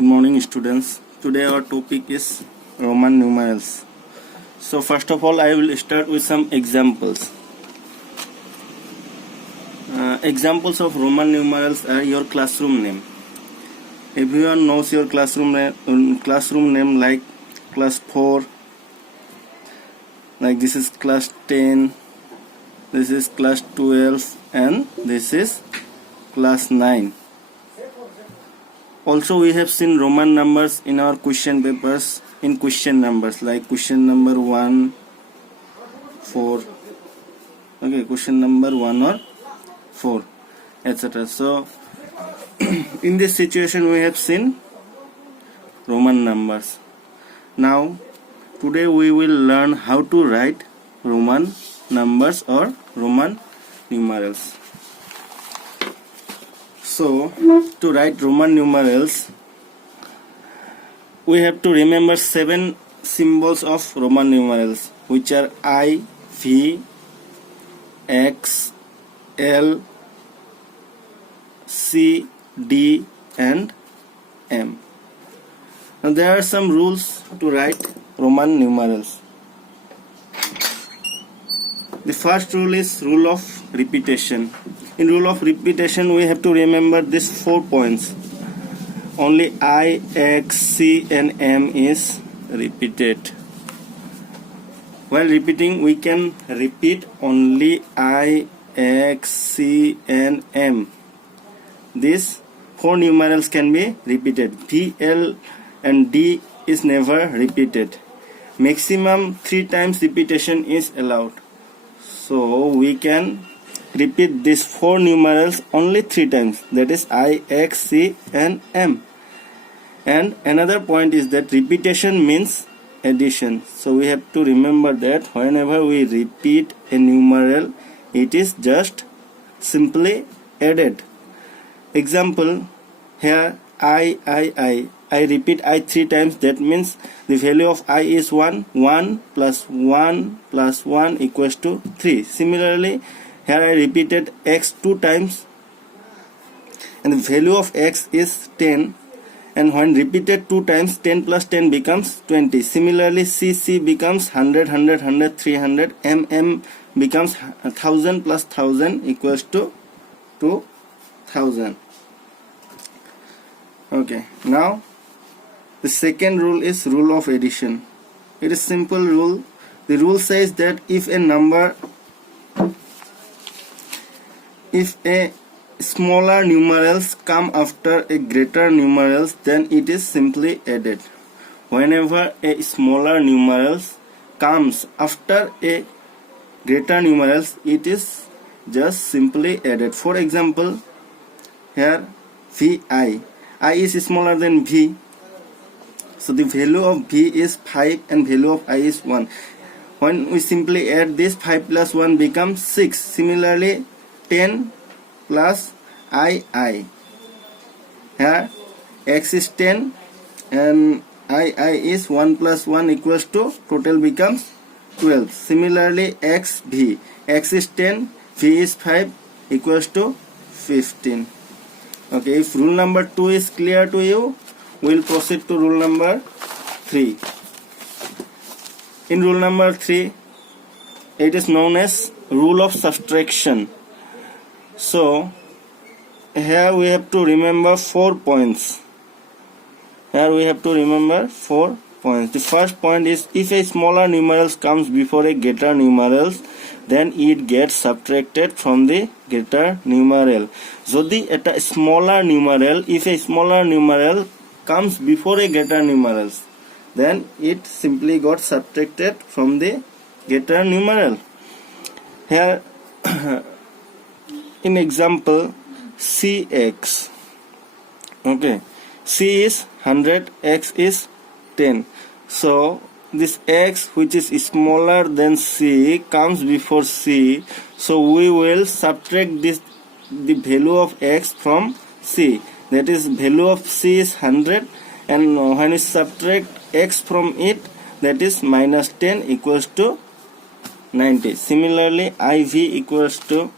Good morning, students. Today our topic is Roman numerals. So first of all, I will start with some examples. Examples of Roman numerals are your classroom name. Everyone knows your classroom name like class 4, like this is class 10, this is class 12, and this is class 9. Also, we have seen Roman numbers in our question papers in question numbers, like question number 1, 4. Okay, question number 1 or 4, etc. So, in this situation, we have seen Roman numbers. Now, today we will learn how to write Roman numbers or Roman numerals. So, to write Roman numerals, we have to remember 7 symbols of Roman numerals, which are I, V, X, L, C, D, and M. Now, there are some rules to write Roman numerals. The first rule is rule of repetition. In rule of repetition, we have to remember these 4 points. Only I, X, C, and M is repeated. While repeating, we can repeat only I, X, C, and M. These 4 numerals can be repeated. V, L, and D is never repeated. Maximum 3 times repetition is allowed. So we can repeat these 4 numerals only 3 times, that is I, X, C, and M. And another point is that repetition means addition. So we have to remember that whenever we repeat a numeral, it is just simply added. Example, here I repeat I 3 times, that means the value of I is 1. 1 plus 1 plus 1 equals to 3. Similarly, here I repeated X 2 times and the value of X is 10, and when repeated 2 times, 10 plus 10 becomes 20. Similarly, C becomes 100, 100, 100, 300, M becomes 1000 plus 1000 equals to 2000. Okay, now the second rule is rule of addition. It is simple rule. The rule says that if a smaller numerals come after a greater numerals, then it is simply added. Whenever a smaller numerals comes after a greater numerals, it is just simply added. For example, here VI. I is smaller than V. So the value of V is 5 and value of I is 1. When we simply add this, 5 plus 1 becomes 6. Similarly, 10 plus I. Here X is 10 and I is 1 plus 1 equals to, total becomes 12. Similarly, XV. X is 10, V is 5 equals to 15. Okay, if rule number 2 is clear to you, we will proceed to rule number 3. In rule number 3, it is known as rule of subtraction. So, here we have to remember 4 points. The first point is, if a smaller numerals comes before a greater numerals, then it gets subtracted from the greater numeral. Jodi eta smaller numeral, if a smaller numeral comes before a greater numerals, then it simply got subtracted from the greater numeral. Here in example, CX. Okay, C is 100, X is 10. So this X, which is smaller than C, comes before C. So we will subtract the value of X from C. That is, value of C is 100, and when we subtract X from it, that is minus 10 equals to 90. Similarly, IV equals to,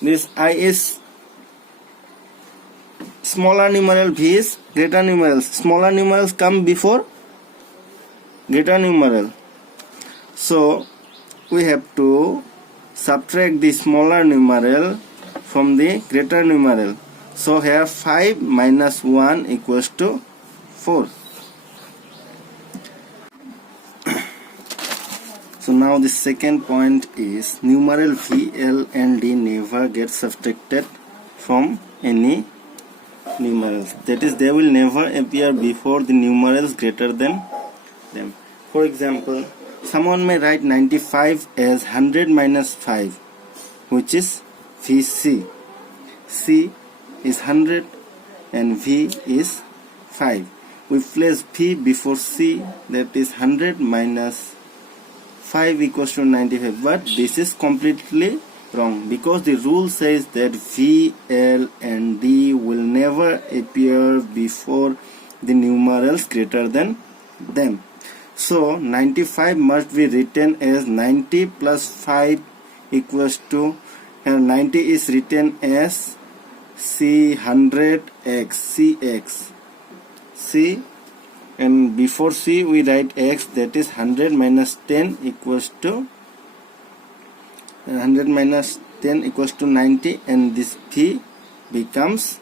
this I is smaller numeral v is greater numerals. Smaller numerals come before greater numeral. So we have to subtract the smaller numeral from the greater numeral. So here 5 minus 1 equals to 4. So now the second point is numeral v, l and d never get subtracted from any numerals. That is, they will never appear before the numerals greater than them. For example, someone may write 95 as 100 minus 5, which is Vc. C is 100 and V is 5. We place V before C, that is 100 minus 5 equals to 95, but this is completely wrong because the rule says that V, L and D will never appear before the numerals greater than them. So 95 must be written as 90 plus 5 equals to, here 90 is written as C100x, Cx, C, and before C we write x, that is 100 minus 10 equals to 100 minus 10 equals to 90, and this V becomes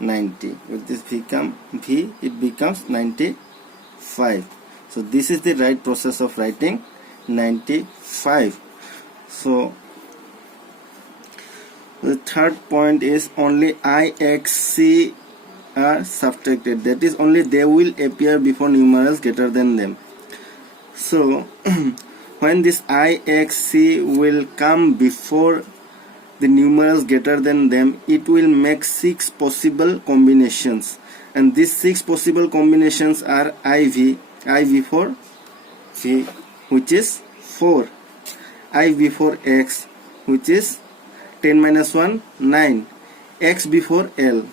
90. With this become V, it becomes 95. So this is the right process of writing 95. So the third point is only I, X, C are subtracted. That is, only they will appear before numerals greater than them. So when this I, X, C will come before the numerals greater than them, it will make 6 possible combinations, and these 6 possible combinations are IV, I before V, which is 4, I before X, which is 10 minus 1, 9, X before L,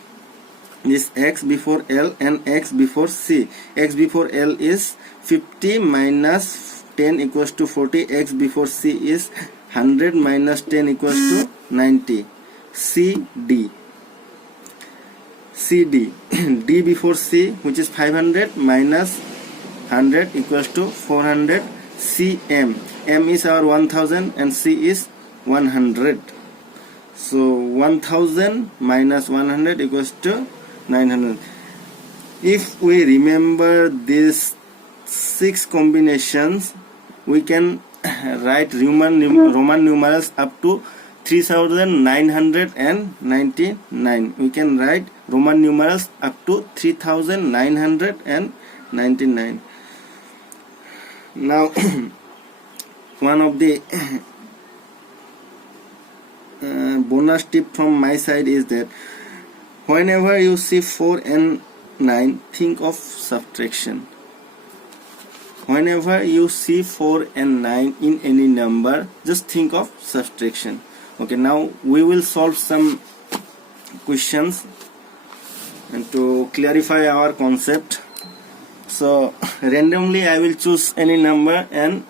this X before L, and X before C. X before L is 50 minus 10 equals to 40, X before C is 100 minus 10 equals to 90, CD, CD, D before C, which is 500 minus 100 equals to 400, CM, M is our 1000 and C is 100. So 1000 minus 100 equals to 900. If we remember these 6 combinations, we can write Roman numerals up to 3999. We can write Roman numerals up to 3999. Now one of the bonus tip from my side is that whenever you see 4 and 9, think of subtraction. Whenever you see 4 and 9 in any number, just think of subtraction. Okay, now we will solve some questions and to clarify our concept. So randomly I will choose any number in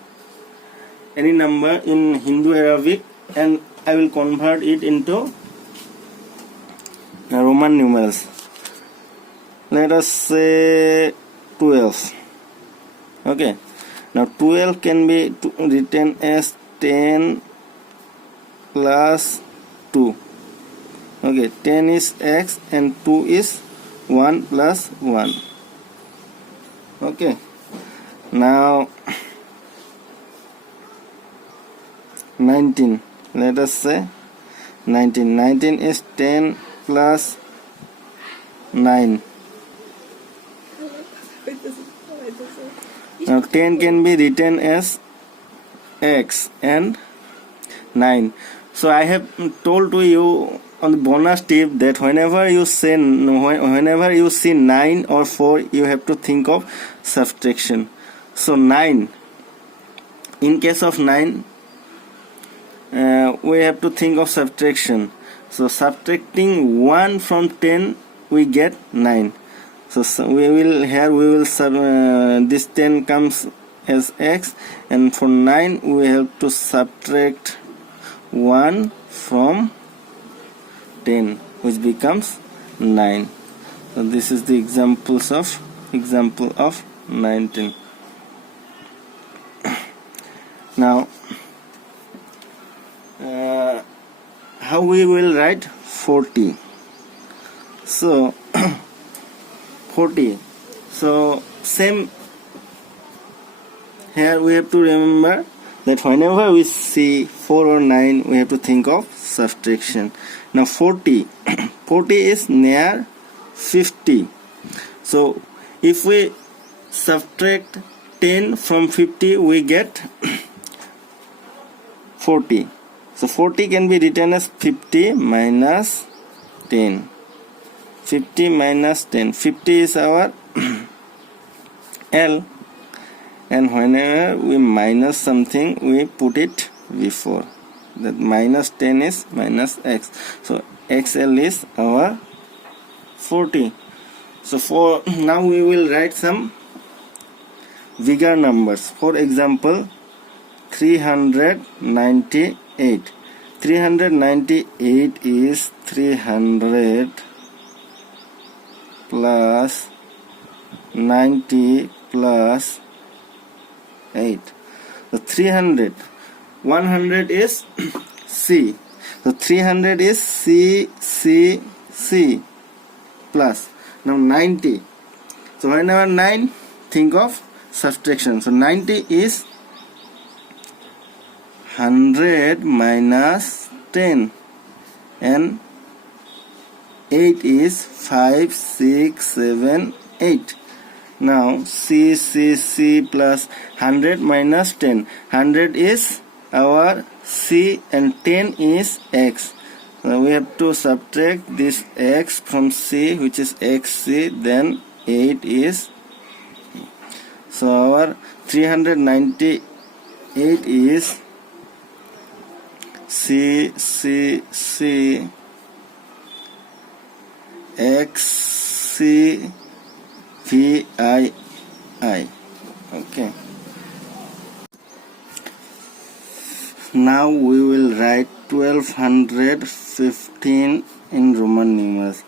Hindu Arabic, and I will convert it into Roman numerals. Let us say 12. Okay, now 12 can be written as 10 plus 2. Okay, 10 is x and 2 is 1 plus 1. Okay, now 19. Let us say 19. 19 is 10 plus 9. Now 10 can be written as x and 9. So I have told to you on the bonus tip that whenever you see 9 or 4, you have to think of subtraction. So 9, in case of 9, we have to think of subtraction. So subtracting 1 from 10, we get 9. So we will this 10 comes as x, and for 9 we have to subtract 1 from 10, which becomes 9. So this is the example of 19. Now how we will write 40? So 40. So same, here we have to remember that whenever we see 4 or 9, we have to think of subtraction. Now 40 is near 50. So if we subtract 10 from 50, we get 40. So 40 can be written as 50 minus 10. 50 minus 10. 50 is our L, and whenever we minus something, we put it before. That minus 10 is minus x. So XL is our 40. So for now we will write some bigger numbers. For example, 398. 398 is 300 plus 90 plus 8. So 300. 100 is C. So 300 is C plus. Now 90. So whenever 9, think of subtraction. So 90 is 100 minus 10, and 8 is 5, 6, 7, 8. Now C plus 100 minus 10. 100 is our C and 10 is X. So we have to subtract this X from C, which is XC, then 8 is. So our 398 is C X C V I. Okay. Now we will write 1215 in Roman numerals.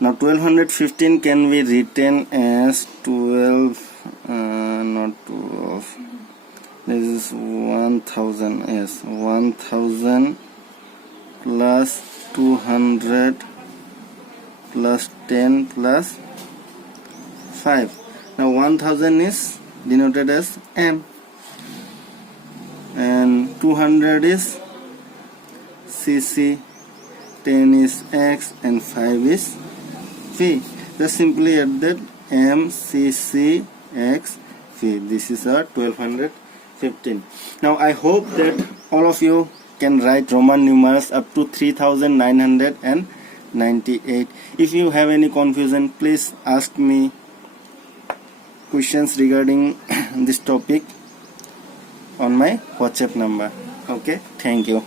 Now 1215 can be written as 12, not 12. This is 1000. Yes, 1000 plus 200 plus 10 plus 5. Now 1000 is denoted as M, and 200 is CC, 10 is X, and 5 is V. Just simply add that M, CC, X, V. This is our 1215. Now I hope that all of you can write Roman numerals up to 3998. If you have any confusion, please ask me questions regarding this topic on my WhatsApp number. Okay, thank you.